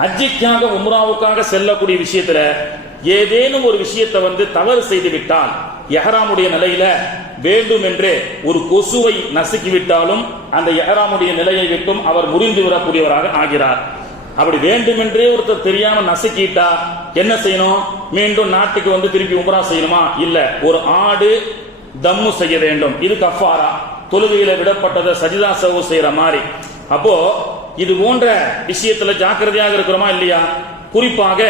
ஹஜ்ஜிக்காக உம்ராவுக்காக செல்லக்கூடிய விஷயத்துல ஏதேனும் ஒரு விஷயத்தை தவறு செய்து விட்டால், இஹ்ராமுடைய நிலையில வேண்டும் என்று ஒரு கொசுவை நசுக்கி விட்டாலும் அந்த இஹ்ராமுடைய நிலையை விட்டும் அவர் முறிந்து விடக்கூடியவராக ஆகிறார். அப்படி வேண்டுமென்றே ஒருத்தர் தெரியாம நசுக்கிட்டா என்ன செய்யணும்? மீண்டும் நாட்டுக்கு திருப்பி உம்ரா செய்யணுமா? இல்ல, ஒரு ஆடு தம்மு செய்ய வேண்டும். இது கஃபாரா, தொழுகையில விடப்பட்டதை சஜிதா சவு செய்யற மாதிரி. அப்போ இது போன்ற விஷயத்துல ஜாக்கிரதையாக இருக்கிறோமா இல்லையா? குறிப்பாக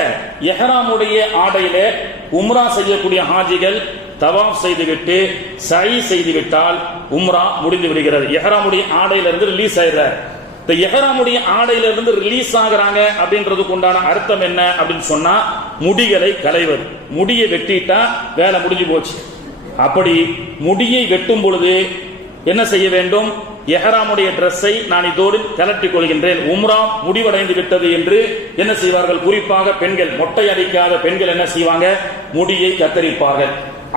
இஹ்ராமுடைய ஆடையில உம்ரா செய்யக்கூடிய ஹாஜிகள் தவாப் செய்துவிட்டு சை செய்து விட்டால் உம்ரா முடிந்து விடுகிறது. இஹ்ராமுடைய ஆடையிலிருந்து ரிலீஸ் ஆயிடுறார். இந்த இஹ்ராமுடைய ஆடையிலிருந்து ரிலீஸ் ஆகுறாங்க அப்படின்றதுக்கு உண்டான அர்த்தம் என்ன அப்படின்னு சொன்னா, முடிகளை களைவது. முடியை வெட்டிட்டா வேலை முடிஞ்சு போச்சு. அப்படி முடியை வெட்டும் பொழுது என்ன செய்ய வேண்டும்? இஹ்ராமுடைய டிரெஸ்ஸை நான் இதோடு கலட்டிக் கொள்கின்றேன், உம்ரா முடிவடைந்து விட்டது என்று என்ன செய்வார்கள்? குறிப்பாக பெண்கள், மொட்டை அடிக்காத பெண்கள் என்ன செய்வாங்க? முடியை கத்தரிப்பார்கள்.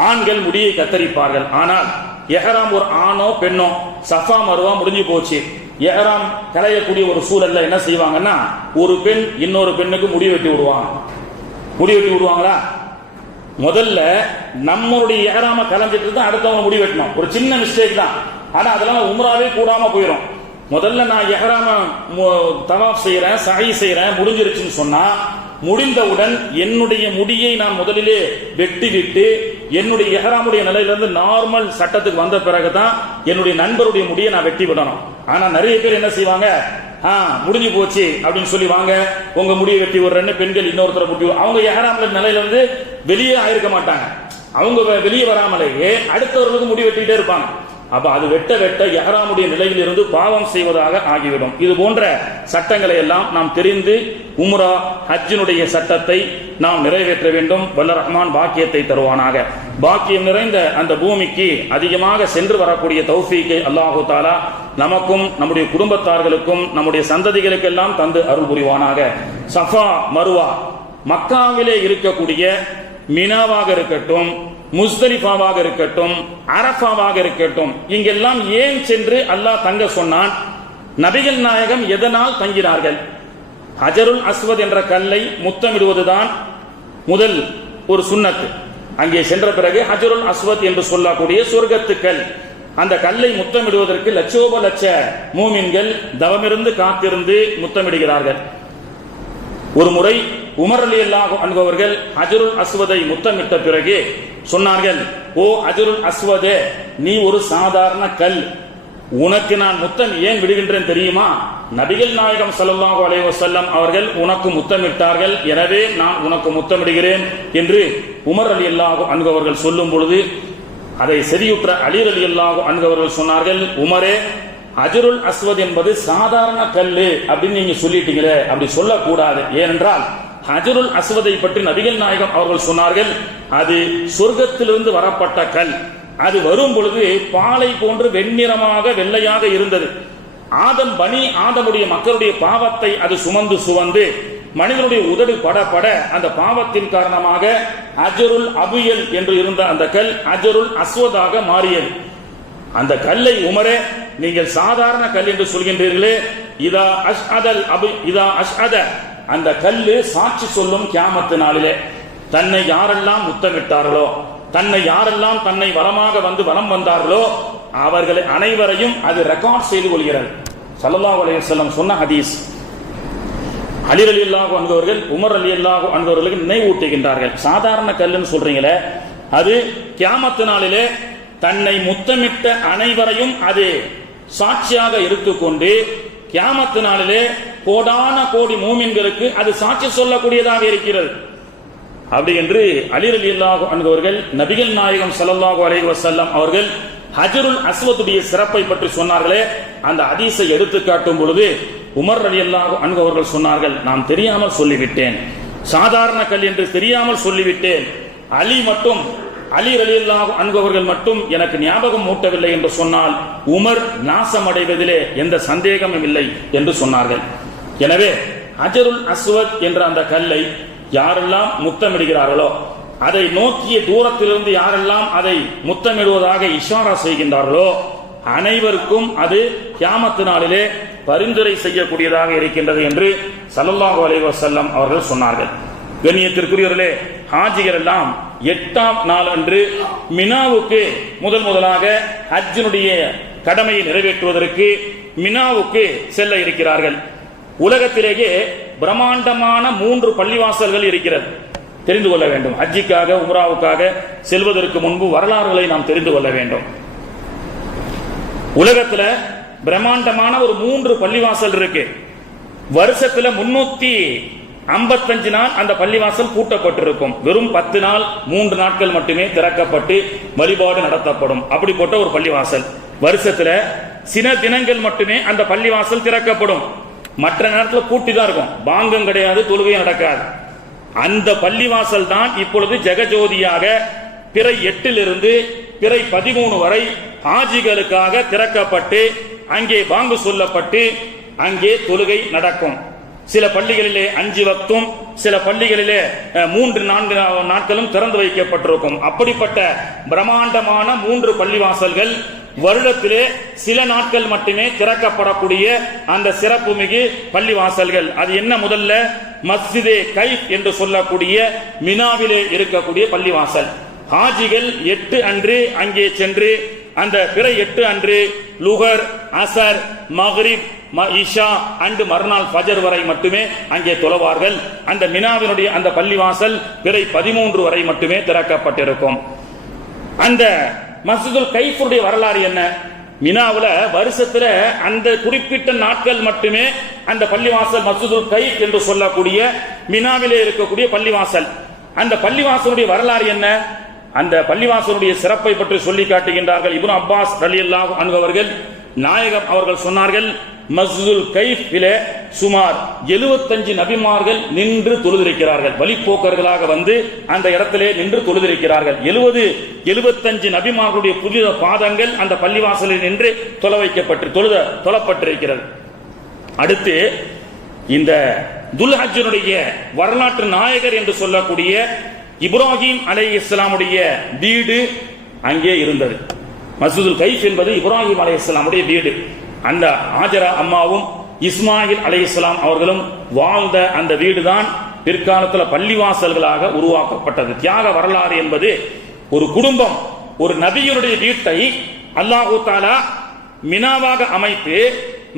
ஆண்கள் முடியை கத்தரிப்பார்கள். ஆனால் இஹ்ராம் ஒரு ஆணோ பெண்ணோ, சஃபா மருவா முடிஞ்சு போச்சு, இஹ்ராம் களையக்கூடிய ஒரு சூழல்ல என்ன செய்வாங்கன்னா, ஒரு பெண் இன்னொரு பெண்ணுக்கு முடி வெட்டி விடுவாங்க. முடி வெட்டி விடுவாங்களா? முதல்ல நம்மளுடைய இஹ்ராம கலந்துட்டு தான் அடுத்தவங்க முடி வெட்டணும். ஒரு சின்ன மிஸ்டேக் தான், ஆனா அதெல்லாம் உம்ராவே கூடாம போயிடும். முதல்ல நான் இஹ்ராம தவாப் செய்யறேன், சஹி செய்யறேன், முடிஞ்சிருச்சுன்னு சொன்னா, முடிந்தவுடன் என்னுடைய முடியை நான் முதலிலே வெட்டி விட்டு என்னுடைய இஹ்ராமுடைய நிலையிலிருந்து நார்மல் சட்டத்துக்கு வந்த பிறகுதான் என்னுடைய நண்பருடைய முடியை நான் வெட்டி விடணும். ஆனா நிறைய பேர் என்ன செய்வாங்க? முடிஞ்சு போச்சு அப்படின்னு சொல்லி வாங்க உங்க முடியை வெட்டி விடுறேன்னு பெண்கள் இன்னொருத்தரை முட்டி, அவங்க இஹ்ராம்ல நிலையிலிருந்து வெளியே ஆயிருக்க மாட்டாங்க. அவங்க வெளியே வராமலேயே அடுத்தவர்களுக்கு முடி வெட்டிட்டே இருப்பாங்க. அப்ப அது வெட்ட வெட்ட இஹ்ராமுடைய நிலையில் இருந்து பாவம் செய்வதாக ஆகிவிடும். இது போன்ற சட்டங்களை எல்லாம் நாம் தெரிந்து உம்ரா ஹஜ்ஜினுடைய சட்டத்தை நாம் நிறைவேற்ற வேண்டும். வல்ல ரஹ்மான் பாக்கியத்தை தருவானாக. பாக்கியம் நிறைந்த அந்த பூமிக்கு அதிகமாக சென்று வரக்கூடிய தௌஃபீக்கை அல்லாஹு தஆலா நமக்கும் நம்முடைய குடும்பத்தார்களுக்கும் நம்முடைய சந்ததிகளுக்கெல்லாம் தந்து அருள் புரிவானாக. சஃபா மருவா மக்காவிலே இருக்கக்கூடிய மினாவாக இருக்கட்டும், முஸ்தலிஃபாவாக இருக்கட்டும், அரஃபாவாக இருக்கட்டும், இங்கெல்லாம் ஏன் சென்று அல்லாஹ் தங்க சொன்னான்? நபிகள் நாயகம் எதனால் தங்கினார்கள்? ஹஜருல் அஸ்வத் என்ற கல்லை முத்தமிடுவதுதான் முதல் ஒரு சுன்னத்து. அங்கே சென்ற பிறகு ஹஜருல் அஸ்வத் என்று சொல்லக்கூடிய சொர்க்கத்துக்கள், அந்த கல்லை முத்தமிடுவதற்கு லட்சோப லட்ச மூமின்கள் தவமிருந்து காத்திருந்து முத்தமிடுகிறார்கள். ஒரு முறை உமர் ரலியல்லாஹு அன்ஹு அவர்கள் ஹஜருல் அஸ்வதை முத்தமிட்ட பிறகு சொன்னார்கள், ஓ ஹஜருல் அஸ்வதே, நீ ஒரு சாதாரண கல், உனக்கு நான் முத்தம் ஏன் விடுகின்றேன் தெரியுமா? நபிகள் நாயகம் ஸல்லல்லாஹு அலைஹி வஸல்லம் அவர்கள் உனக்கு முத்தமிட்டார்கள், எனவே நான் உனக்கு முத்தமிடுகிறேன் என்று உமர் ரலியல்லாஹு அன்ஹு அவர்கள் சொல்லும் பொழுது அதை செறியுற்ற அலி ரலியல்லாஹு அன்ஹு அவர்கள் சொன்னார்கள், உமரே, ஹஜருல் அஸ்வத் என்பது சாதாரண கல்லு அப்படின்னு நீங்க சொல்லிட்டீங்களே, அப்படி சொல்லக்கூடாது. ஏனென்றால் ஹஜருல் அஸ்வதை பற்றி நபிகள் நாயகம் அவர்கள் சொன்னார்கள், அது சொர்க்கத்திலிருந்து வரப்பட்ட கல். அது வரும் பொழுது பாலை போன்று வெண்ணிறமாக வெள்ளையாக இருந்தது. பனி ஆதமுடைய மக்களுடைய பாவத்தை அது சுமந்து மனிதனுடைய உதடு பட பட அந்த பாவத்தின் காரணமாக அஜருல் அபுயல் என்று இருந்த அந்த கல் அஜருல் அஸ்வதாக மாறியது. அந்த கல்லை உமரே, நீங்கள் சாதாரண கல் என்று சொல்கின்றீர்களே, இதா அஷ்அத, அந்த கல்லு சாட்சி சொல்லும் கியாமத்து நாளிலே. தன்னை யாரெல்லாம் முத்தமிட்டார்களோ, தன்னை யாரெல்லாம் தன்னை வரமாக வலம் வந்தார்களோ அவர்களை அனைவரையும் அது ரெக்கார்ட் செய்து கொள்கிறது. ஸல்லல்லாஹு அலைஹி வஸல்லம் சொன்ன ஹதீஸ். அலி ரலியல்லாஹு அன்ஹு அவர்கள் உமர் ரலியல்லாஹு அன்ஹு அவர்களுக்கு நினைவூட்டுகின்றார்கள், சாதாரண கல்லுன்னு சொல்றீங்களே, அது கியாமத்து நாளிலே தன்னை முத்தமிட்ட அனைவரையும் அது சாட்சியாக எடுத்துக்கொண்டு கியாமத்து நாளிலே கோடான கோடி மூமின்களுக்கு அது சாட்சி சொல்லக்கூடியதாக இருக்கிறது. அப்படி என்று அலி ரலியல்லாஹு அன்ஹு அவர்கள் நபிகள் நாயகம் ஸல்லல்லாஹு அலைஹி வஸல்லம் அவர்கள் ஹஜருல் அஸ்வதுடைய சிறப்பை பற்றி சொன்னார்களே, அந்த ஹதீஸை எடுத்து காட்டும் பொழுது உமர் ரலியல்லாஹு அன்ஹு அவர்கள் சொன்னார்கள், நான் தெரியாமல் சொல்லிவிட்டேன், சாதாரண கல் என்று தெரியாமல் சொல்லிவிட்டேன். அலி ரலியல்லாஹு அன்ஹு அவர்கள் மட்டும் எனக்கு ஞாபகம் மூட்டவில்லை என்று சொன்னால் உமர் நாசம் அடைவதிலே எந்த சந்தேகமும் இல்லை என்று சொன்னார்கள். எனவே ஹஜருல் அஸ்வத் என்ற அந்த கல்லை யாரெல்லாம் முத்தமிடுகிறார்களோ, அதை நோக்கிய தூரத்திலிருந்து யாரெல்லாம் அதை முத்தமிடுவதாக இஷாரா செய்கின்றார்களோ அனைவருக்கும் அது கியாமத்து நாளிலே பரிந்துரை செய்யக்கூடியதாக இருக்கின்றது என்று ஸல்லல்லாஹு அலைஹி வஸல்லம் அவர்கள் சொன்னார்கள். கண்ணியத்திற்குரியவர்களே, ஹாஜிகள் எல்லாம் 8ஆம் நாள் அன்று மினாவுக்கு முதலாக ஹஜ்ஜினுடைய கடமையை நிறைவேற்றுவதற்கு மினாவுக்கு செல்ல இருக்கிறார்கள். உலகத்திலேயே பிரம்மாண்டமான 3 பள்ளிவாசல்கள் இருக்கிறது. தெரிந்து கொள்ள வேண்டும். ஹஜ்ஜிக்காக உம்ராவுக்காக செல்வதற்கு முன்பு வரலாறுகளை நாம் தெரிந்து கொள்ள வேண்டும். உலகத்தில் பிரம்மாண்டமான ஒரு 3 பள்ளிவாசல் இருக்கு. வருஷத்துல 355 நாள் அந்த பள்ளிவாசல் பூட்டப்பட்டிருக்கும். வெறும் 10 நாள் 3 நாட்கள் மட்டுமே திறக்கப்பட்டு வழிபாடு நடத்தப்படும். அப்படிப்பட்ட ஒரு பள்ளிவாசல். வருஷத்துல சில தினங்கள் மட்டுமே அந்த பள்ளிவாசல் திறக்கப்படும். மற்ற நேரத்தில் பூட்டி தான் இருக்கும். பாங்கம் கிடையாது, தொழுகையும் நடக்காது. அந்த பள்ளிவாசல் தான் இப்பொழுது ஜெகஜோதியாக பிறை 8 பிறை 13 வரை ஹாஜிகளுக்காக திறக்கப்பட்டு அங்கே பாங்கு சொல்லப்பட்டு அங்கே தொழுகை நடக்கும். சில பள்ளிகளிலே 5 வக்தும், சில பள்ளிகளிலே 3-4 நாட்களும் திறந்து வைக்கப்பட்டிருக்கும். அப்படிப்பட்ட பிரம்மாண்டமான 3 பள்ளிவாசல்கள் வருடத்திலே சில நாட்கள் மட்டுமே திறக்கப்படக்கூடிய அந்த சிறப்பு மிகு பள்ளிவாசல்கள். அது என்ன? முதல்ல மஸ்ஜிதே கைஃப் என்று சொல்லக்கூடிய மினாவிலே இருக்கக்கூடிய பள்ளிவாசல். ஹாஜிகள் 8 அன்று அங்கே சென்று அந்த பிறை 8 அன்று லுகர், அசர், மக்ரிப், இஷா அன்று மறுநாள் ஃபஜர் வரை மட்டுமே அங்கே தொழுவார்கள். அந்த மினாவினுடைய அந்த பள்ளிவாசல் பிறை 13 வரை மட்டுமே திறக்கப்பட்டிருக்கும். அந்த மஸ்ஜிதுல் கைஃபுடைய வரலாறு என்ன? மினாவுல வருஷத்துல அந்த குறிப்பிட்ட நாட்கள் மட்டுமே அந்த பள்ளிவாசல் மஸ்ஜிதுல் கைஃப் என்று சொல்லக்கூடிய மினாவிலே இருக்கக்கூடிய பள்ளிவாசல். அந்த பள்ளிவாசலுடைய வரலாறு என்ன? அந்த பள்ளிவாசலுடைய சிறப்பை பற்றி சொல்லி காட்டுகின்றார்கள். இப்னு அப்பாஸ் ரலியல்லாஹு அன்ஹு அவர்கள், நாயகம் அவர்கள் சொன்னார்கள், மஸ்ஜிதுல் கைஃபிலே சுமார் 75 நபிமார்கள் நின்று தொழுதிருக்கிறார்கள். வழிப்போக்கர்களாக வந்து அந்த இடத்திலே நின்று தொழுதிருக்கிறார்கள். 75 நபிமார்களுடைய புனித பாதங்கள் அந்த பள்ளிவாசலில் நின்று தொழப்பட்டிருக்கிறது. அடுத்து இந்த துல்ஹஜ்ஜினுடைய வரலாற்று நாயகர் என்று சொல்லக்கூடிய இப்ராஹிம் அலைஹிஸ்ஸலாமுடைய வீடு அங்கே இருந்தது. மஸ்ஜிதுல் கைஃப் என்பது இப்ராஹிம் அலைஹிஸ்ஸலாமுடைய வீடு. அந்த ஹாஜரா அம்மாவும் இஸ்மாயில் அலைஹிஸ்ஸலாம் அவர்களும் வாழ்ந்த அந்த வீடுதான் பிற்காலத்தில் பள்ளிவாசல்களாக உருவாக்கப்பட்டது. தியாக வரலாறு என்பது ஒரு குடும்பம் ஒரு நபியினுடைய வீட்டை அல்லாஹு தஆலா மினாவாக அமைத்து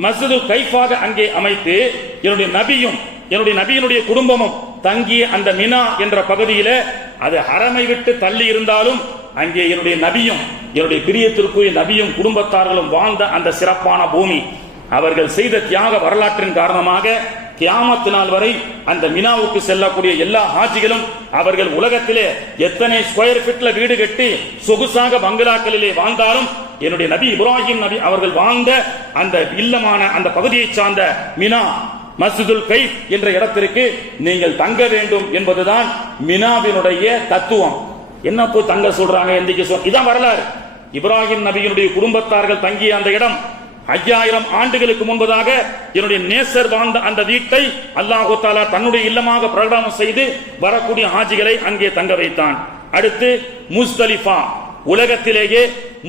மஸ்ஜிதுல் கைஃபாக அங்கே அமைத்து என்னுடைய நபியினுடைய குடும்பமும் தங்கிய அந்த மினா என்ற பகுதியில அது ஹரமை விட்டு தள்ளி இருந்தாலும் அங்கே என்னுடைய நபியும் என்னுடைய பிரியத்திற்குரிய நபியும் குடும்பத்தார்களும் வாழ்ந்த அந்த சிறப்பான பூமி. அவர்கள் செய்த தியாக வரலாற்றின் காரணமாக கியாமத் நாள் வரை அந்த மினாவுக்கு செல்லக்கூடிய எல்லா ஹாஜிகளும் அவர்கள் உலகத்திலே எத்தனை ஸ்கொயர் ஃபீட்ல வீடு கட்டி சொகுசாக பங்களாக்களிலே வாழ்ந்தாலும் என்னுடைய நபி இப்ராஹிம் நபி அவர்கள் வாழ்ந்த அந்த இல்லமான அந்த பகுதியை சார்ந்த மினா மஸ்ஜிதுல் கைஃப் என்ற இடத்திற்கு நீங்கள் தங்க வேண்டும் என்பதுதான் மினாவினுடைய தத்துவம். என்ன போய் தங்க சொல்றாங்க? இதான் வரலாறு. இப்ராஹிம் நபியினுடைய குடும்பத்தார்கள் தங்கிய அந்த இடம் 5000 ஆண்டுகளுக்கு முன்பதாக என்னுடைய நேசர் வாழ்ந்த அந்த வீட்டை அல்லாஹு தஆலா தன்னுடைய இல்லமாக பிரகடனம் செய்து வரக்கூடிய ஹாஜிகளை அங்கே தங்க வைத்தான். அடுத்து முஸ்தலிஃபா, உலகத்திலேயே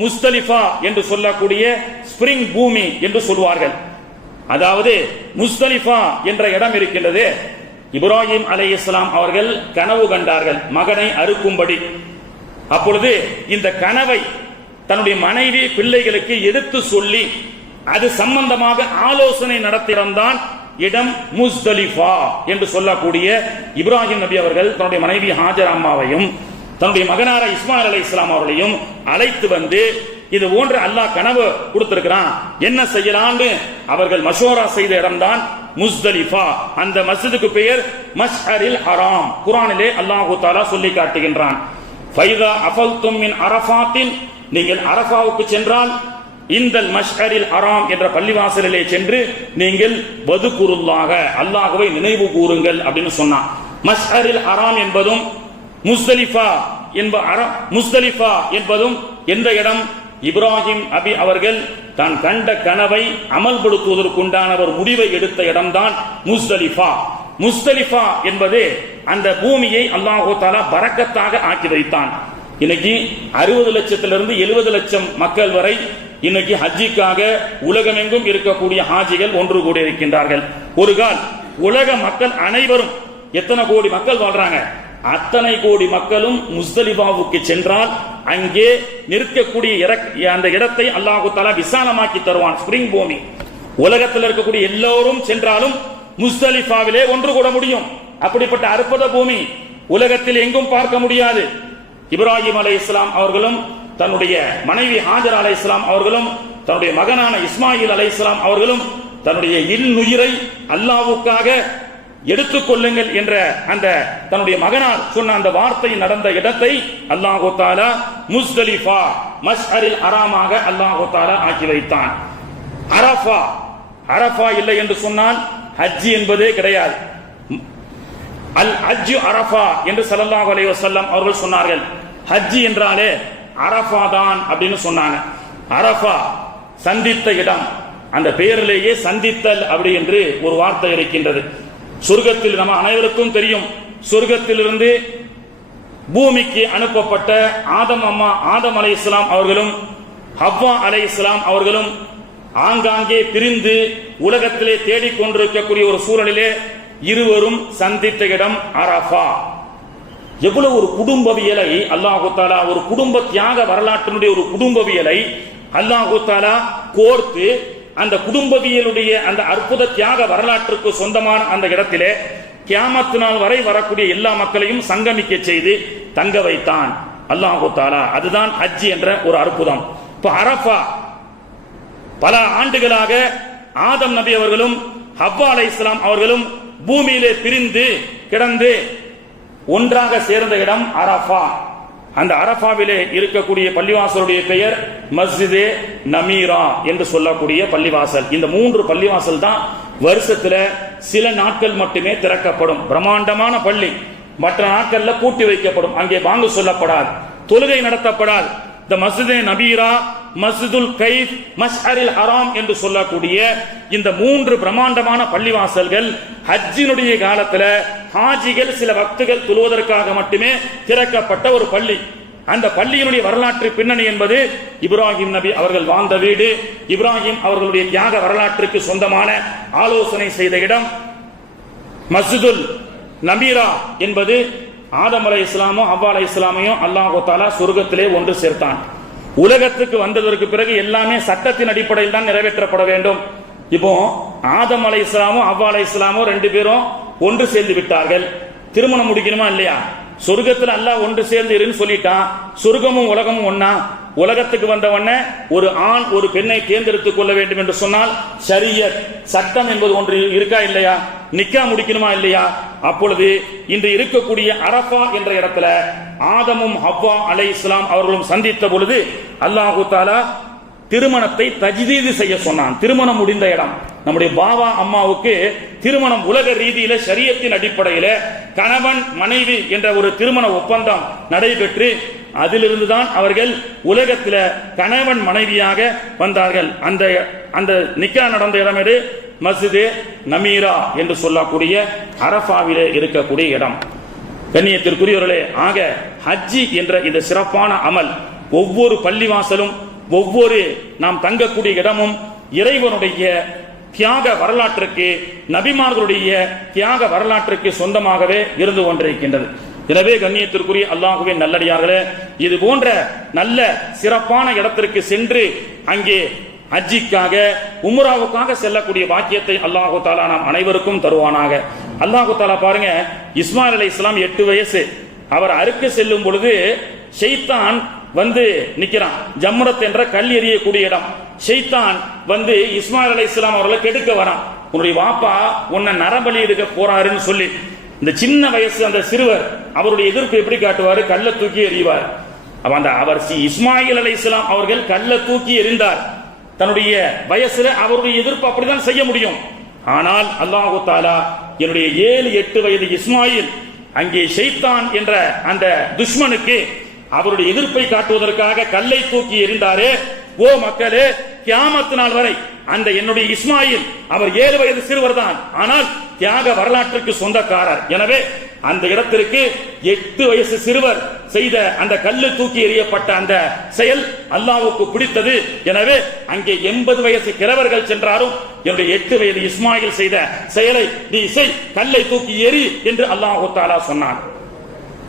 முஸ்தலிஃபா என்று சொல்லக்கூடிய ஸ்பிரிங் பூமி என்று சொல்வார்கள். அதாவது முஸ்தலிஃபா என்ற இடம் இருக்கின்றது. இப்ராஹிம் அலைஹிஸ்ஸலாம் அவர்கள் கனவு கண்டார்கள் மகனை அறுக்கும்படி. அப்பொழுது இந்த கனவை தன்னுடைய மனைவி பிள்ளைகளுக்கு எடுத்து சொல்லி அது சம்பந்தமாக ஆலோசனை நடத்தியிருந்தான் இடம் முஸ்தலிஃபா என்று சொல்லக்கூடிய இப்ராஹிம் நபி அவர்கள் தன்னுடைய மனைவி ஹாஜர் அம்மாவையும் தன்னுடைய மகனார இஸ்மாயில் அலைஹிஸ்ஸலாம் அவர்களையும் அழைத்து வந்து இது போன்ற அல்லாஹ் கனவு கொடுத்திருக்கிறான், என்ன செய்யலாம்னு அவர்கள் மஷூரா செய்த இடம்தான் முஸ்தலிஃபா. அந்த மஸ்ஜிதுக்கு பெயர் மஷ்அரில் ஹராம். குர்ஆனிலே அல்லாஹ் தஆலா சொல்லி காட்டுகின்றான், ஃபைதா அஃபல்தும் மின் அரஃபாத்தின், நீங்கள் அரஃபாவுக்கு சென்றால் இந்த மஷ்அரில் ஹராம் என்ற பள்ளிவாசலிலே சென்று நீங்கள் வதுகுருல்லாஹ, அல்லாஹ்வை நினைவு கூறுங்கள் அப்படின்னு சொன்னான். மஷ்அரில் ஹராம் என்பதும் முஸ்தலிஃபா என்பதும் எந்த இடம்? இப்ராஹிம் நபி அவர்கள் தான் கண்ட கனவை அமல்படுத்துவதற்குண்டான ஒரு முடிவை எடுத்த இடம்தான் முஸ்தலிஃபா. முஸ்தலிஃபா என்பது அந்த பூமியை அல்லாஹு தஆலா பரக்கத்தாக ஆக்கி வைத்தான். இன்னைக்கு 60 லட்சத்திலிருந்து 70 லட்சம் மக்கள் வரை இன்னைக்கு ஹஜ்ஜிக்காக உலகமெங்கும் இருக்கக்கூடிய ஹாஜிகள் ஒன்று கூடி இருக்கின்றார்கள். ஒரு கால் உலக மக்கள் அனைவரும், எத்தனை கோடி மக்கள் வாழ்றாங்க, அத்தனை கோடி மக்களும் முஸ்தலிஃபாவுக்கு சென்றால் அங்கே நிற்கக்கூடிய அந்த இடத்தை அல்லாஹு தஆலா விசாலமாக்கி தருவான். ஸ்பிரிங் பூமி, உலகத்தில் இருக்கக்கூடிய எல்லோரும் சென்றாலும் முஸ்தலிஃபாவிலே ஒன்று கூட முடியும். அப்படிப்பட்ட அற்புத பூமி உலகத்தில் எங்கும் பார்க்க முடியாது. இப்ராஹிம் அலைஹிஸ்ஸலாம் அவர்களும் தன்னுடைய மனைவி ஹாஜர் அலைஹிஸ்ஸலாம் அவர்களும் தன்னுடைய மகனான இஸ்மாயில் அலைஹிஸ்ஸலாம் அவர்களும் தன்னுடைய இன்னுயிரை அல்லாஹ்வுக்காக எடுத்துக் கொள்ளுங்கள் என்ற அந்த தன்னுடைய மகனார் சொன்ன அந்த வார்த்தை நடந்த இடத்தை அல்லாஹு தஆலா முஸ்தலிஃபா மஷ்அரில் ஹராமாக அல்லாஹு தஆலா ஆக்கி வைத்தான். அரஃபா, அரஃபா இல்லை என்று சொன்னால் ஹஜ் என்பதே கிடையாது. அல் ஹஜ் அரஃபா என்று ஸல்லல்லாஹு அலைஹி வஸல்லம் அவர்கள் சொன்னார்கள். ஹஜ் என்றாலே அரஃபா தான் அப்படின்னு சொன்னாங்க. அரஃபா சந்தித்த இடம், அந்த பெயரிலேயே சந்தித்தல் அப்படி என்று ஒரு வார்த்தை இருக்கின்றது. சொர்க்கத்தில் நம்ம அனைவருக்கும் தெரியும், சொர்க்கத்திலிருந்து பூமிக்கு அனுப்பப்பட்ட ஆதம் அலைஹிஸ்ஸலாம் அவர்களும் ஹவ்வா அலைஹிஸ்ஸலாம் அவர்களும் ஆங்காங்கே பிரிந்து உலகத்திலே தேடிக்கொண்டிருக்கக்கூடிய ஒரு சூழலிலே இருவரும் சந்தித்த இடம் அரஃபா. எவ்வளவு ஒரு குடும்பவியலை அல்லாஹு தஆலா, ஒரு குடும்ப தியாக வரலாற்றினுடைய ஒரு குடும்பவியலை அல்லாஹு தஆலா கோர்த்து அந்த குடும்பவியலுடைய அந்த அற்புத தியாக வரலாற்றுக்கு சொந்தமான அந்த இடத்திலே கியாமத் நாள் வரை வரக்கூடிய எல்லா மக்களையும் சங்கமிக்க செய்து தங்க வைத்தான் அல்லாஹு தஆலா. அதுதான் ஹஜ் என்ற ஒரு அற்புதம். இப்ப அரஃபா பல ஆண்டுகளாக ஆதம் நபி அவர்களும் ஹவ்வா அலைஹிஸ்ஸலாம் அவர்களும் பூமியிலே பிரிந்து கிடந்து ஒன்றாக சேர்ந்த இடம் அரஃபா. அந்த அரஃபாவிலே இருக்கக்கூடிய பள்ளிவாசலுடைய பெயர் மஸ்ஜிதே நமீரா என்று சொல்லக்கூடிய பள்ளிவாசல். இந்த 3 பள்ளிவாசல் தான் வருஷத்துல சில நாட்கள் மட்டுமே திறக்கப்படும். பிரம்மாண்டமான பள்ளி, மற்ற நாட்கள்ல பூட்டி வைக்கப்படும். அங்கே பாங்கு சொல்லப்படாது, தொழுகை நடத்தப்படாது. இந்த மஸ்ஜிதே நமீரா, மஸ்ஜிதுல் கைஃப், மஷ்அரில் ஹராம் என்று சொல்லக்கூடிய இந்த 3 பிரம்மாண்டமான பள்ளிவாசல்கள் ஹஜ்ஜினுடைய காலத்துல ஹாஜிகள் சில வக்துகள் தொழுவதற்காக மட்டுமே திறக்கப்பட்ட ஒரு பள்ளி. அந்த பள்ளியினுடைய வரலாற்று பின்னணி என்பது இப்ராஹிம் நபி அவர்கள் வாழ்ந்த வீடு, இப்ராஹிம் அவர்களுடைய தியாக வரலாற்றுக்கு சொந்தமான ஆலோசனை செய்த இடம். மஸ்ஜிதுல் நமீரா என்பது ஆதம் அலைஹிஸ்ஸலாமும் ஹவ்வா அலைஹிஸ்ஸலாமையும் அல்லாஹு தஆலா சொர்க்கத்திலே ஒன்று சேர்த்தான். உலகத்துக்கு வந்ததற்கு பிறகு எல்லாமே சட்டத்தின் அடிப்படையில் தான் நிறைவேற்றப்பட வேண்டும். இப்போ ஆதம் அலைஹிஸ்ஸலாமும் ஹவ்வா அலைஹிஸ்ஸலாமும் 2 பேரும் ஒன்று சேர்ந்து விட்டார்கள். திருமணம் முடிக்கணுமா இல்லையா? சொர்க்கத்தில் அல்லாஹ் ஒன்று சேர்ந்து இருன்னு சொல்லிட்டான். சொர்க்கமும் உலகமும் ஒன்னா? உலகத்துக்கு வந்தவன ஒரு ஆண் ஒரு பெண்ணை தேர்ந்தெடுத்துக் கொள்ள வேண்டும் என்று சொன்னால் ஷரியத், சட்டம் என்பது ஒன்று இருக்கா இல்லையா? நிக்கா முடிக்கணுமா இல்லையா? அப்பொழுது இன்று இருக்கக்கூடிய அரஃபா என்ற இடத்துல ஆதமும் ஹவ்வா அலைஹிஸ்ஸலாம் அவர்களும் சந்தித்த பொழுது அல்லாஹு தஆலா திருமணத்தை தஜ்தீது செய்ய சொன்னான். திருமணம் முடிந்த இடம். நம்முடைய பாபா அம்மாவுக்கு திருமணம் உலக ரீதியில ஷரியத்தின் அடிப்படையில கணவன் மனைவி என்ற ஒரு திருமண ஒப்பந்தம் நடைபெற்று அதிலிருந்து தான் அவர்கள் உலகத்தில கணவன் மனைவியாக வந்தார்கள். அந்த நிக்கா நடந்த இடம் எது? மஸ்ஜிதே நமீரா என்று சொல்லக்கூடிய அரஃபாவிலே இருக்கக்கூடிய இடம். கண்ணியத்திற்குரியவர்களே, ஆக ஹஜ்ஜி என்ற இந்த சிறப்பான அமல் ஒவ்வொரு பள்ளிவாசலும் ஒவ்வொரு நாம் தங்கக்கூடிய இடமும் இறைவனுடைய தியாக வரலாற்றுக்கு, நபிமார்களுடைய தியாக வரலாற்றுக்கு சொந்தமாகவே இருந்து கொண்டிருக்கின்றது. எனவே கண்ணியத்திற்குரிய அல்லாஹ்வின் நல்லடியார்களே, இது போன்ற நல்ல சிறப்பான இடத்திற்கு சென்று அங்கே ஹஜ்ஜிக்காக உம்ராவுக்காக செல்லக்கூடிய பாக்கியத்தை அல்லாஹு தஆலா நாம் அனைவருக்கும் தருவானாக. அல்லாஹு தஆலா பாருங்க, இஸ்மாயில் அலைஹிஸ்ஸலாம் 8 வயசு. அவர் அறுக்க செல்லும் பொழுது ஷைத்தான் வந்து நிக்கிறான். ஜம்ரத் என்ற கல் எறியக்கூடிய இடம். ஷைத்தான் வந்து இஸ்மாயில் அலைஹிஸ்ஸலாம் அவர்களை கெடுக்க வரான். உன்னுடைய வாப்பா உன்னை நரபலி எடுக்க போறாருன்னு சொல்லி இந்த சின்ன வயசு அந்த சிறுவர் அவருடைய எதிர்ப்பு எப்படி காட்டுவாரு? கல்ல தூக்கி எறிவார். அவர் இஸ்மாயில் அலைஹிஸ்ஸலாம் அவர்கள் கல்ல தூக்கி எறிந்தார். தன்னுடைய வயசுல அவருடைய எதிர்ப்பு அப்படிதான் செய்ய முடியும். ஆனால் அல்லாஹு தஆலா என்னுடைய 7-8 வயது இஸ்மாயில் அங்கே ஷைத்தான் என்ற அந்த துஷ்மனுக்கு அவருடைய எதிர்ப்பை காட்டுவதற்காக கல்லை தூக்கி எறிந்தாரே. ஓ மக்களே, கியாமத் நாள் வரை அந்த என்னுடைய இஸ்மாயில் அவர் 7 வயது சிறுவர் தான். ஆனால் தியாக வரலாற்றுக்கு சொந்தக்காரர். எனவே அந்த இடத்திற்கு 8 வயசு சிறுவர் செய்த அந்த கல்லு தூக்கி எறியப்பட்ட அந்த செயல் அல்லாஹ்வுக்கு பிடித்தது. எனவே அங்கே 80 வயசு கிழவர்கள் சென்றாரும் என்னுடைய 8 வயது இஸ்மாயில் செய்த செயலை நீ செய், கல்லை தூக்கி எறி என்று அல்லாஹ் தஆலா சொன்னான்.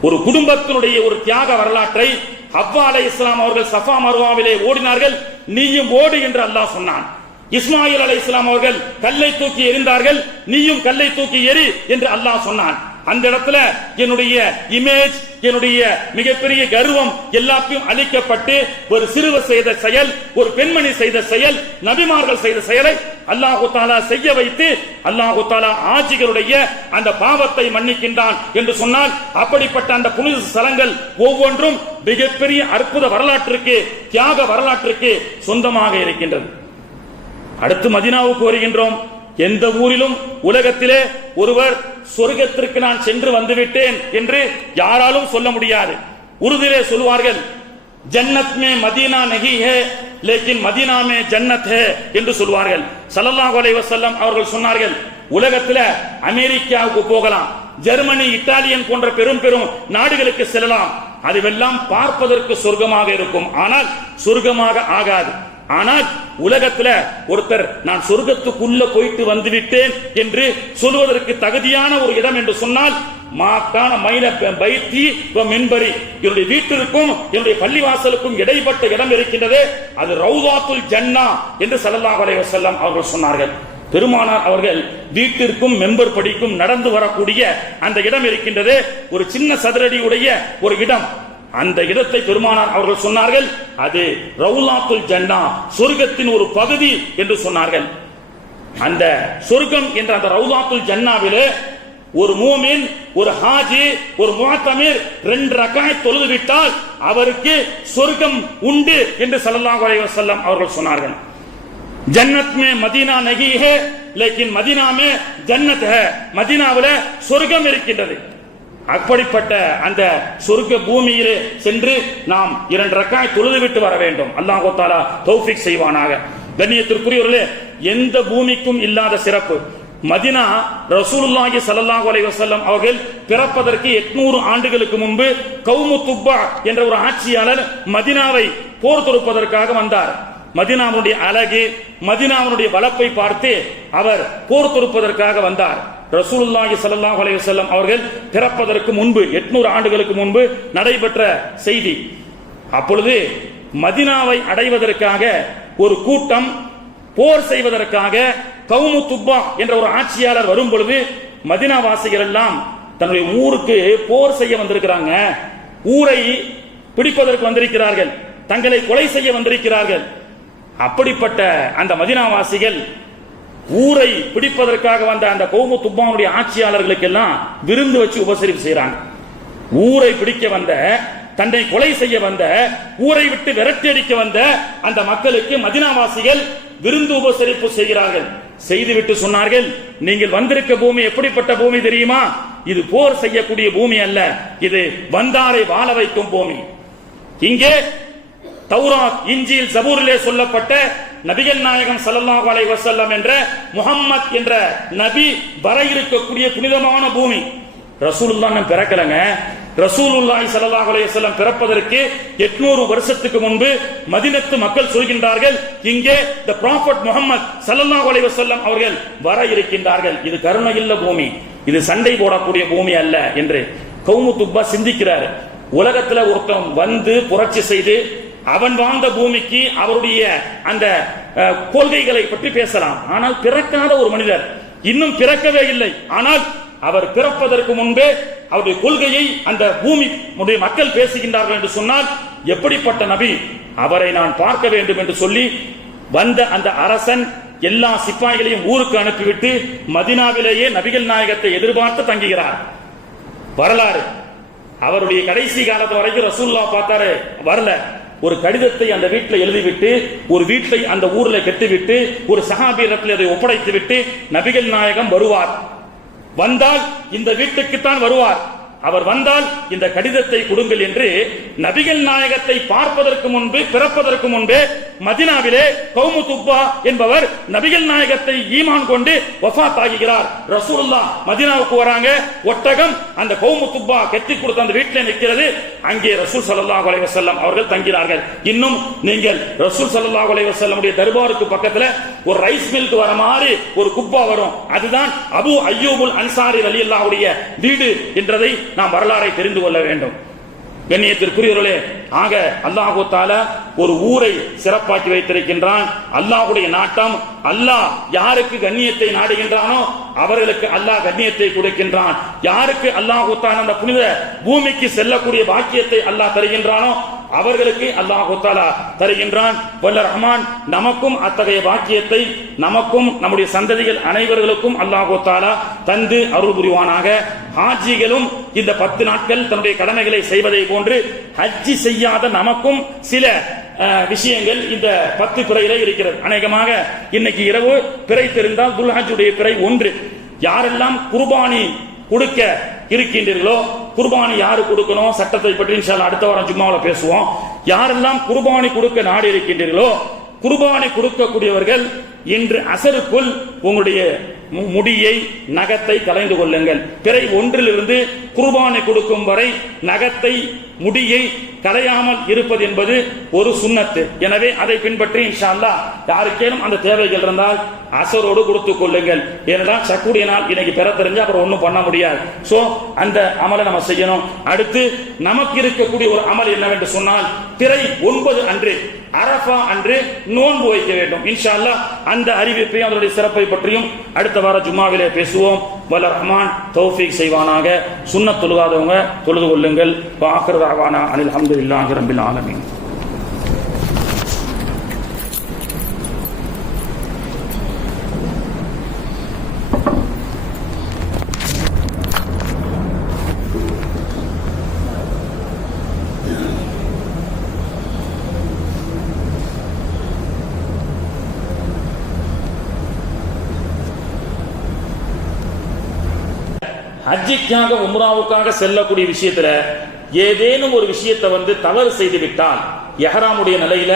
ஒரு குடும்பத்தினுடைய ஒரு தியாக வரலாற்றை ஹவ்வா அலைஹிஸ்ஸலாம் அவர்கள் சஃபா மர்வாவிலே ஓடினார்கள், நீயும் ஓடு என்று அல்லாஹ் சொன்னான். இஸ்மாயில் அலைஹிஸ்ஸலாம் அவர்கள் கல்லை தூக்கி எறிந்தார்கள், நீயும் கல்லை தூக்கி எறி என்று அல்லாஹ் சொன்னான். அந்த இடத்துல என்னுடைய இமேஜ், என்னுடைய மிகப்பெரிய கர்வம் எல்லாத்தையும் அழிக்கப்பட்டு ஒரு சிறுவர் செய்த செயல், ஒரு பெண்மணி செய்த செயல், நபிமார்கள் செய்த செயலை அல்லாஹ் தஆலா செய்ய வைத்து அல்லாஹ் தஆலா ஆஜிகளுடைய அந்த பாவத்தை மன்னிக்கின்றான் என்று சொன்னால், அப்படிப்பட்ட அந்த புனித ஸ்தலங்கள் ஒவ்வொன்றும் மிகப்பெரிய அற்புத வரலாற்றுக்கு, தியாக வரலாற்றுக்கு சொந்தமாக இருக்கின்றது. அடுத்து மதீனாவுக்கு வருகின்றோம். எந்த ஊரிலும் உலகத்திலே ஒருவர் சொர்க்கத்திற்கு நான் சென்று வந்துவிட்டேன் என்று யாராலும் சொல்ல முடியாது. உருதிலே சொல்வார்கள், ஜன்னத் மே மதீனா நஹி ஹே லேக்கின் மதீனா மே ஜன்னத் ஹே என்று சொல்வார்கள். ஸல்லல்லாஹு அலைஹி வஸல்லம் அவர்கள் சொன்னார்கள், உலகத்தில் அமெரிக்காவுக்கு போகலாம், ஜெர்மனி, இத்தாலியன் போன்ற பெரும் பெரும் நாடுகளுக்கு செல்லலாம், அதுவெல்லாம் பார்ப்பதற்கு சொர்க்கமாக இருக்கும், ஆனால் சொர்க்கமாக ஆகாது. ஆனால் உலகத்தில் ஒருத்தர் நான் சொர்க்கத்துக்குள்ள போயிட்டு வந்துவிட்டேன் என்று சொல்வதற்கு தகுதியான ஒரு இடம் என்று சொன்னால், மாக்கான மைன பைத்தி மென்பரி, என்னுடைய வீட்டிற்கும் என்னுடைய பள்ளிவாசலுக்கும் இடைப்பட்ட இடம் இருக்கின்றது, அது ரௌதாத்துல் ஜன்னா என்று ஸல்லல்லாஹு அலைஹி வஸல்லம் அவர்கள் சொன்னார்கள். பெருமானார் அவர்கள் வீட்டிற்கும் மெம்பர் படிக்கும் நடந்து வரக்கூடிய அந்த இடம் இருக்கின்றது, ஒரு சின்ன சதுரடி உடைய ஒரு இடம். அந்த இடத்தை பெருமானார் அவர்கள் சொன்னார்கள், அது ரௌலாத்துல் ஜன்னா, சொர்க்கத்தின் ஒரு பகுதி என்று சொன்னார்கள். அந்த சொர்க்கம் என்ற அந்த ரௌலாத்துல் ஜன்னாவிலே ஒரு மூமின், ஒரு ஹாஜி, ஒரு முஅத்தமிர் 2 ரக்அத் தொழுது விட்டால் அவருக்கு சொர்க்கம் உண்டு என்று ஸல்லல்லாஹு அலைஹி வஸல்லம் அவர்கள் சொன்னார்கள். ஜன்னத் மே மதீனா நஹி ஹே லேக்கின் மதீனா மே ஜன்னத் ஹே, மதீனாவிலே சொர்க்கம் இருக்கின்றது. அப்படிப்பட்ட அந்த சொர்க்க பூமியிலே சென்று நாம் 2 ரக்அத் தொழுது விட்டு வர வேண்டும். அல்லாஹ் தஆலா தௌஃபீக் செய்வானாக. கண்ணியத்திற்குரியவர்களே, எந்த பூமிக்கும் இல்லாத சிறப்பு மதீனா. ரசூலுல்லாஹி ஸல்லல்லாஹு அலைஹி வஸல்லம் அவர்கள் பிறப்பதற்கு 800 ஆண்டுகளுக்கு முன்பு கௌமு துப்பா என்ற ஒரு ஆட்சியாளர் மதீனாவை போர் தொடுப்பதற்காக வந்தார். மதீனாவுடைய அழகு, மதீனாவுடைய வளப்பை பார்த்து அவர் போர் தொடுப்பதற்காக வந்தார். ரசூலுல்லாஹி ஸல்லல்லாஹு அலைஹி வஸல்லம் அவர்கள் பிறப்பதற்கு முன்பு 800 ஆண்டுகளுக்கு முன்பு நடைபெற்ற செய்தி. அப்பொழுது மதீனாவை அடைவதற்காக ஒரு கூட்டம் போர் செய்வதற்காக கௌமு துப்பா என்ற ஒரு ஆட்சியாளர் வரும் பொழுது மதீனா வாசிகள் எல்லாம் தன்னுடைய ஊருக்கு போர் செய்ய வந்திருக்கிறாங்க, ஊரை பிடிப்பதற்கு வந்திருக்கிறார்கள், தங்களை கொலை செய்ய வந்திருக்கிறார்கள். அப்படிப்பட்ட அந்த மதீனா வாசிகள் ஊரை பிடிப்பதற்காக வந்த அந்த கௌமு துப்பாவுடைய ஆட்சியாளர்களுக்கு எல்லாம் விருந்து வச்சு உபசரிப்பு செய்யறாங்க. ஊரை பிடிக்க வந்த, தன்னை கொலை செய்ய வந்த, ஊரை விட்டு விரட்டி அடிக்க வந்த அந்த மக்களுக்கு மதீனாவாசிகள் விருந்து உபசரிப்பு செய்கிறார்கள். செய்துவிட்டு சொன்னார்கள், நீங்கள் வந்திருக்க பூமி எப்படிப்பட்ட பூமி தெரியுமா? இது போர் செய்யக்கூடிய பூமி அல்ல, இது வந்தாரை வாழ வைக்கும் பூமி. இங்கே தௌராத், இன்ஜீல், ஜபூரிலே சொல்லப்பட்ட நபிகள் நாயகம் ஸல்லல்லாஹு அலைஹி வஸல்லம் என்ற முஹம்மத் என்ற நபி வர இருக்கக்கூடிய புனிதமான பூமி. ரசூலுல்லாஹ் பிறக்கலங்க. ரசூலுல்லாஹி ஸல்லல்லாஹு அலைஹி வஸல்லம் பிறப்பதற்கு 800 வருஷத்துக்கு முன்பு மதீனத்து மக்கள் சொல்கின்றார்கள், இங்கே தி ப்ராஃபட் முஹம்மத் ஸல்லல்லாஹு அலைஹி வஸல்லம் அவர்கள் வர இருக்கின்றார்கள். இது கருணையுள்ள பூமி, இது சண்டை போடக்கூடிய பூமி அல்ல என்று கௌமு துப்பா சிந்திக்கிறார். உலகத்துல ஒருத்தன் வந்து புரட்சி செய்து அவன் வாழ்ந்த பூமிக்கு அவருடைய அந்த கொள்கைகளை பற்றி பேசலாம். ஆனால் பிறக்காத ஒரு மனிதர், இன்னும் பிறக்கவே இல்லை, ஆனால் அவர் பிறப்பதற்கு முன்பே அவருடைய கொள்கையை அந்த பூமி மக்கள் பேசுகின்றார்கள் என்று சொன்னால் எப்படிப்பட்ட நபி, அவரை நான் பார்க்க வேண்டும் என்று சொல்லி வந்த அந்த அரசன் எல்லா சிப்பாய்களையும் ஊருக்கு அனுப்பிவிட்டு மதீனாவிலேயே நபிகள் நாயகத்தை எதிர்பார்த்து தங்குகிறார். வரலாறு. அவருடைய கடைசி காலத்து வரைக்கும் ரசூலுல்லாஹ் பார்த்தாரு, வரல. ஒரு கடிதத்தை அந்த வீட்டில் எழுதிவிட்டு, ஒரு வீட்டை அந்த ஊரில் கட்டிவிட்டு, ஒரு சஹாபியத்தில் அதை ஒப்படைத்து விட்டு நபிகள் நாயகம் வருவார். வந்தால் இந்த வீட்டுக்குத்தான் வருவார். அவர் வந்தால் இந்த கடிதத்தை கொடுங்கள் என்று நபிகள் நாயகத்தை பார்ப்பதற்கு முன்பு, பிறப்பதற்கு முன்பே மதீனாவிலே கௌமு துப்பா என்பவர் நபிகள் நாயகத்தை ஈமான் கொண்டு வஃபாத் ஆகிறார். ரசூலுல்லாஹ் மதீனாவுக்கு வராங்க. ஒட்டகம் அந்த கௌமு துப்பா கட்டி கொடுத்த அந்த வீட்டிலே நிற்கிறது. அங்கே ரசூல் ஸல்லல்லாஹு அலைஹி வஸல்லம் அவர்கள் தங்கிறார்கள். இன்னும் நீங்கள் ரசூல் ஸல்லல்லாஹு அலைஹி வஸல்லமுடைய தர்பாருக்கு பக்கத்துல ஒரு ரைஸ் மில்க்கு வர மாதிரி ஒரு குப்பா வரும். அதுதான் அபு அய்யூபுல் அன்சாரி ரலியல்லாஹுடைய வீடு என்றதை நாம் வரலாறை தெரிந்து கொள்ள வேண்டும். கண்ணியத்திற்குரியவர்களே, ஆக அல்லாஹு தஆலா ஒரு ஊரை சிறப்பாக்கி வைத்திருக்கின்றான். அல்லாஹ்வுடைய நாட்டம், அல்லாஹ் யாருக்கு கண்ணியத்தை நாடுகின்றானோ அவர்களுக்கு அல்லாஹ் கண்ணியத்தை கொடுக்கின்றான். யாருக்கு அல்லாஹு தஆலா அந்த புனித பூமிக்கு செல்லக்கூடிய பாக்கியத்தை அல்லாஹ் தருகின்றானோ அவர்களுக்கு அல்லாஹு தஆலா தருகின்றான். வல்ல ரஹ்மான் நமக்கும் அத்தகைய பாக்கியத்தை நமக்கும் நம்முடைய சந்ததிகள் அனைவர்களுக்கும் அல்லாஹு தஆலா தந்து அருள் புரிவானாக. ஹாஜிகளும் இந்த 10 நாட்கள் தன்னுடைய கடமைகளை செய்வதை போன்று ஹஜ்ஜி செய்யாத நமக்கும் சில விஷயங்கள் இந்த 10 பிறையிலே இருக்கிறது. அநேகமாக இன்னைக்கு இரவு பிறை தெரிந்தால் துல்ஹஜ்ஜுடைய பிறை 1. யாரெல்லாம் குர்பானி கொடுக்க இருக்கின்றீர்களோ, குர்பானி யாரு கொடுக்கணும் சட்டத்தை பற்றி இன்ஷா அல்லாஹ் அடுத்த வாரம் ஜும்மாவுல பேசுவோம். யாரெல்லாம் குர்பானி கொடுக்க நாடி இருக்கின்றீர்களோ, குர்பானி கொடுக்கக்கூடியவர்கள் இன்று அசருக்குள் உங்களுடைய முடியை நகத்தை கலைந்து கொள்ளுங்கள். பிறை 1 குர்பானை கொடுக்கும் வரை நகத்தை முடியை கலையாமல் இருப்பது என்பது ஒரு சுன்னத்து. எனவே அதை பின்பற்றி இன்ஷா அல்லாஹ் யாருக்கேனும் அந்த தேவைகள் இருந்தால் அசரோடு கொடுத்துக் கொள்ளுங்கள். ஏனென்றால் சக்குடைய நாள் இன்னைக்கு பெற தெரிஞ்சா அப்புறம் ஒன்றும் பண்ண முடியாது. சோ அந்த அமலை நம்ம செய்யணும். அடுத்து நமக்கு இருக்கக்கூடிய ஒரு அமல் என்னவென்று சொன்னால், பிறை 9 அன்று அரஃபா அன்று நோன்பு வைக்க வேண்டும். இன்ஷா அல்லாஹ் அந்த அறிவிப்பையும் அதனுடைய சிறப்பை பற்றியும் அடுத்த வார ஜும்மாவிலே பேசுவோம். வல்ல ரஹ்மான் தௌஃபீக் செய்வானாக. சுன்னத் தொழுகாதவங்க தொழுது கொள்ளுங்கள். வாஹிரு தஅவானா அனில் ஹம்துலில்லாஹி ரப்பில் ஆலமீன். ஹஜ்ஜிக்காக உம்ராவுக்காக செல்லக்கூடிய விஷயத்துல ஏதேனும் ஒரு விஷயத்தை தவறு செய்து விட்டால் இஹ்ராமுடைய நிலையில